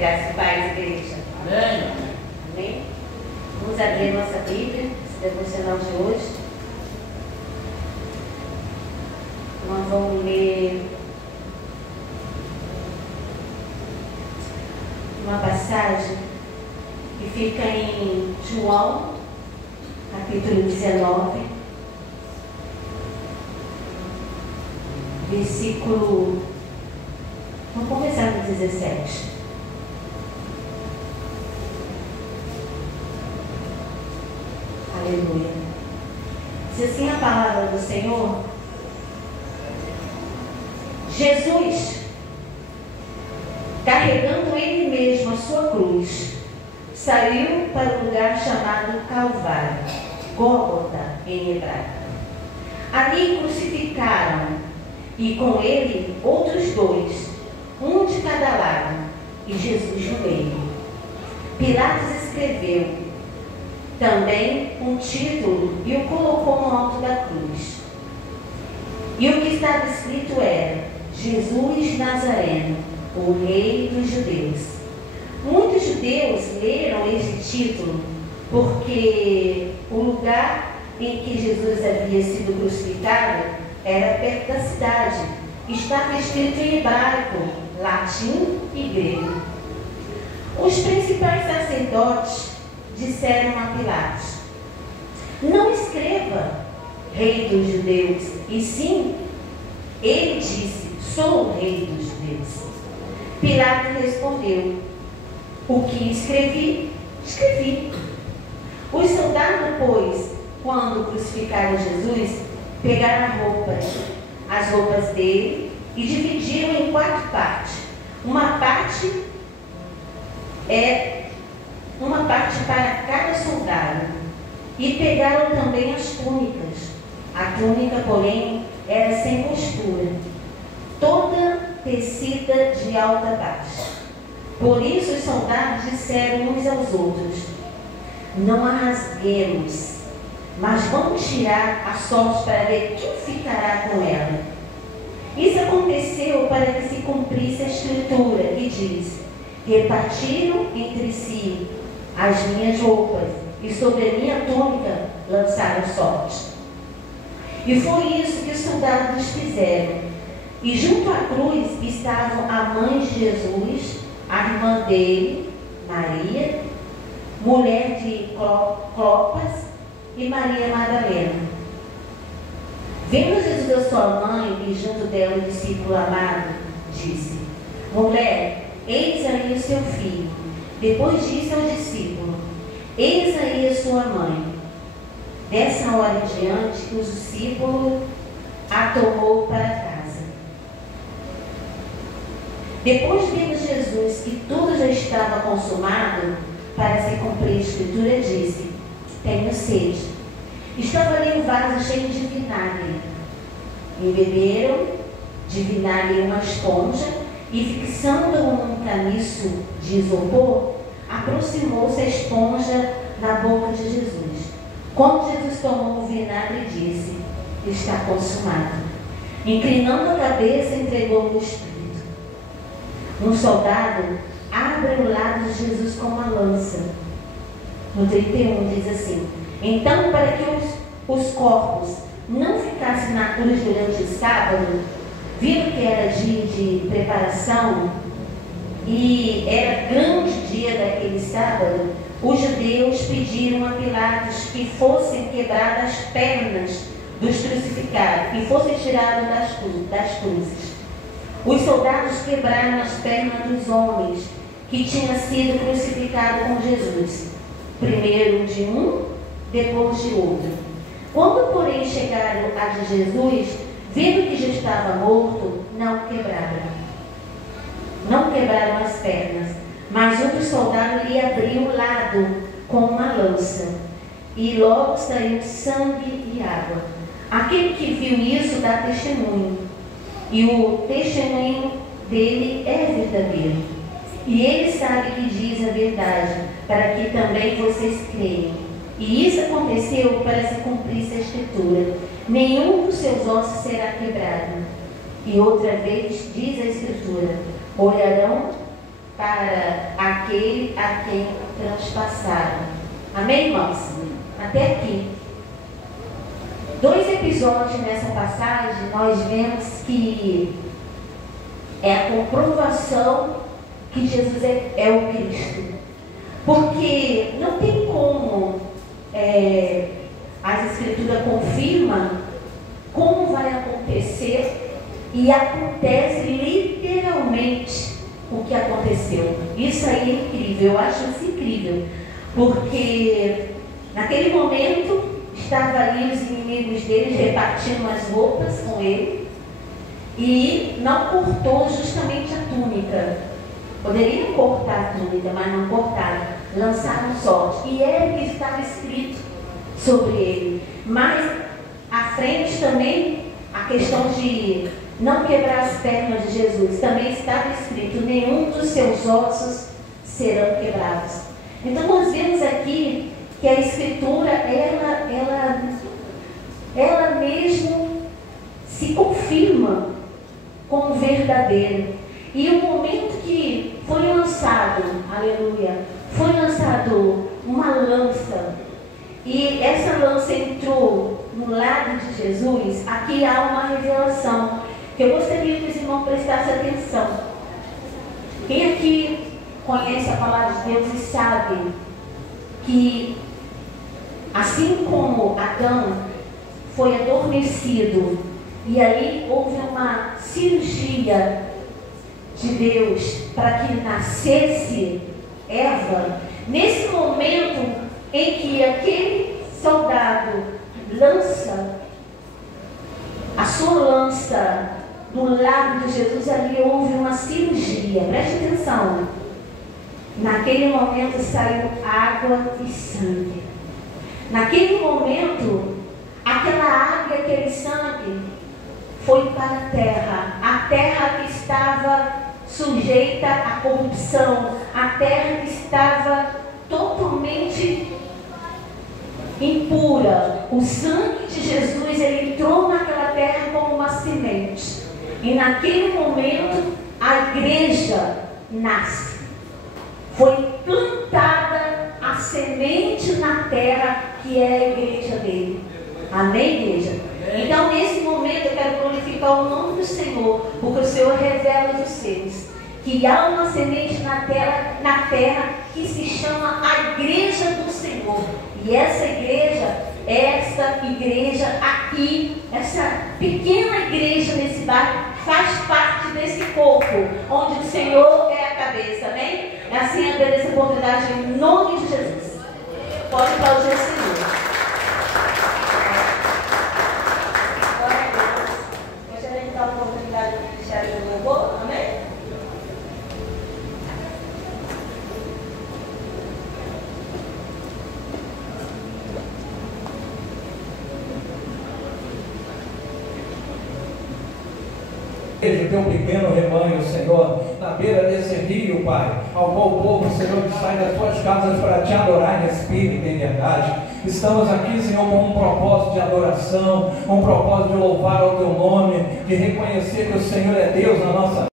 Graças e paz, igreja. Amém. Amém? Vamos abrir nossa Bíblia, esse devocional de hoje. Nós vamos ler uma passagem que fica em João, capítulo 19, versículo... Vamos começar no 17. Aleluia. Diz assim a palavra do Senhor. Jesus, carregando ele mesmo a sua cruz, saiu para o lugar chamado Calvário, Gólgota em hebraico. Ali crucificaram, e com ele outros dois, um de cada lado, e Jesus no meio. Pilatos escreveu também um título e o colocou no alto da cruz. E o que estava escrito era: Jesus Nazareno, o Rei dos Judeus. Muitos judeus leram este título porque o lugar em que Jesus havia sido crucificado era perto da cidade. Estava escrito em hebraico, latim e grego. Os principais sacerdotes disseram a Pilatos: não escreva Rei dos Judeus, e sim, ele disse: sou o Rei dos Judeus. Pilatos respondeu: o que escrevi, escrevi. Os soldados, pois, quando crucificaram Jesus, pegaram as roupas dele, e dividiram em 4 partes. Uma parte para cada soldado. E pegaram também as túnicas. A túnica, porém, era sem costura, toda tecida de alta a baixa. Por isso os soldados disseram uns aos outros: não a rasguemos, mas vamos tirar a sorte para ver quem ficará com ela. Isso aconteceu para que se cumprisse a escritura que diz: repartiram entre si as minhas roupas, e sobre a minha túnica lançaram sorte. E foi isso que os soldados fizeram. E junto à cruz estavam a mãe de Jesus, a irmã dele, Maria, mulher de Clopas, e Maria Madalena. Vendo Jesus a sua mãe e junto dela o discípulo amado, disse: mulher, eis aí o seu filho. Depois disse ao discípulo: eis aí a sua mãe. Dessa hora em diante, o discípulo a tomou para casa. Depois, vendo Jesus que tudo já estava consumado, para se cumprir a escritura, disse: tenho sede. Estava ali um vaso cheio de vinagre. E beberam de vinagre uma esponja, e fixando um caniço de isopor, aproximou-se a esponja na boca de Jesus. Quando Jesus tomou o vinagre, disse: está consumado. Inclinando a cabeça, entregou-o ao Espírito. Um soldado abre o lado de Jesus com uma lança. No 31 diz assim: então, para que os corpos não ficassem na cruz durante o sábado, viram que era dia de preparação e era grande dia daquele sábado, os judeus pediram a Pilatos que fossem quebradas as pernas dos crucificados e fossem tirados das cruzes. Os soldados quebraram as pernas dos homens que tinham sido crucificados com Jesus, primeiro de um, depois de outro. Quando, porém, chegaram a de Jesus, vendo que já estava morto, não quebraram as pernas, mas outro soldado lhe abriu o lado com uma lança, e logo saiu sangue e água. Aquele que viu isso dá testemunho, e o testemunho dele é verdadeiro. E ele sabe que diz a verdade, para que também vocês creiam. E isso aconteceu para se cumprir a escritura: nenhum dos seus ossos será quebrado. E outra vez diz a escritura: olharão para aquele a quem transpassaram. Amém, irmãos? Até aqui. 2 episódios nessa passagem, nós vemos que é a comprovação que Jesus é o Cristo. Porque não tem como, as Escrituras confirmam como vai acontecer, e acontece literalmente o que aconteceu. Isso aí é incrível, eu acho isso incrível, porque naquele momento estavam ali os inimigos dele repartindo as roupas com ele, e não cortou justamente a túnica. Poderiam cortar a túnica, mas não cortaram, lançaram sorte, e era o que estava escrito sobre ele. Mas à frente também a questão de não quebrar as pernas de Jesus, também estava escrito: nenhum dos seus ossos serão quebrados. Então nós vemos aqui que a Escritura, ela mesmo se confirma como verdadeira. E o momento que foi lançado, aleluia, foi lançado uma lança, e essa lança entrou no lado de Jesus, aqui há uma revelação que eu gostaria que os irmãos prestassem atenção. Quem aqui conhece a palavra de Deus e sabe que assim como Adão foi adormecido, e ali houve uma cirurgia de Deus para que nascesse Eva, nesse momento em que aquele soldado lança a sua lança do lado de Jesus, ali houve uma cirurgia. Preste atenção. Naquele momento saiu água e sangue. Naquele momento, aquela água e aquele sangue foi para a terra que estava sujeita à corrupção, a terra que estava totalmente impura. O sangue de Jesus, ele entrou naquela terra como uma semente, e naquele momento a igreja nasce. Foi plantada a semente na terra, que é a igreja dele. Amém, igreja? Então, nesse momento, eu quero glorificar o nome do Senhor, porque o Senhor revela dos seus que há uma semente na terra que se chama a igreja do Senhor. E essa igreja aqui, essa pequena igreja nesse bairro, faz parte desse corpo, onde o Senhor é a cabeça, amém? É assim, agradeço a oportunidade em nome de Jesus. Pode aplaudir o Senhor. Gostaria de dar a oportunidade de iniciar o louvor, amém? Veja o teu pequeno rebanho, Senhor, na beira desse rio, Pai, ao qual o povo, Senhor, que sai das tuas casas para te adorar em espírito e em verdade. Estamos aqui, Senhor, com um propósito de adoração, um propósito de louvar ao teu nome, de reconhecer que o Senhor é Deus na nossa vida.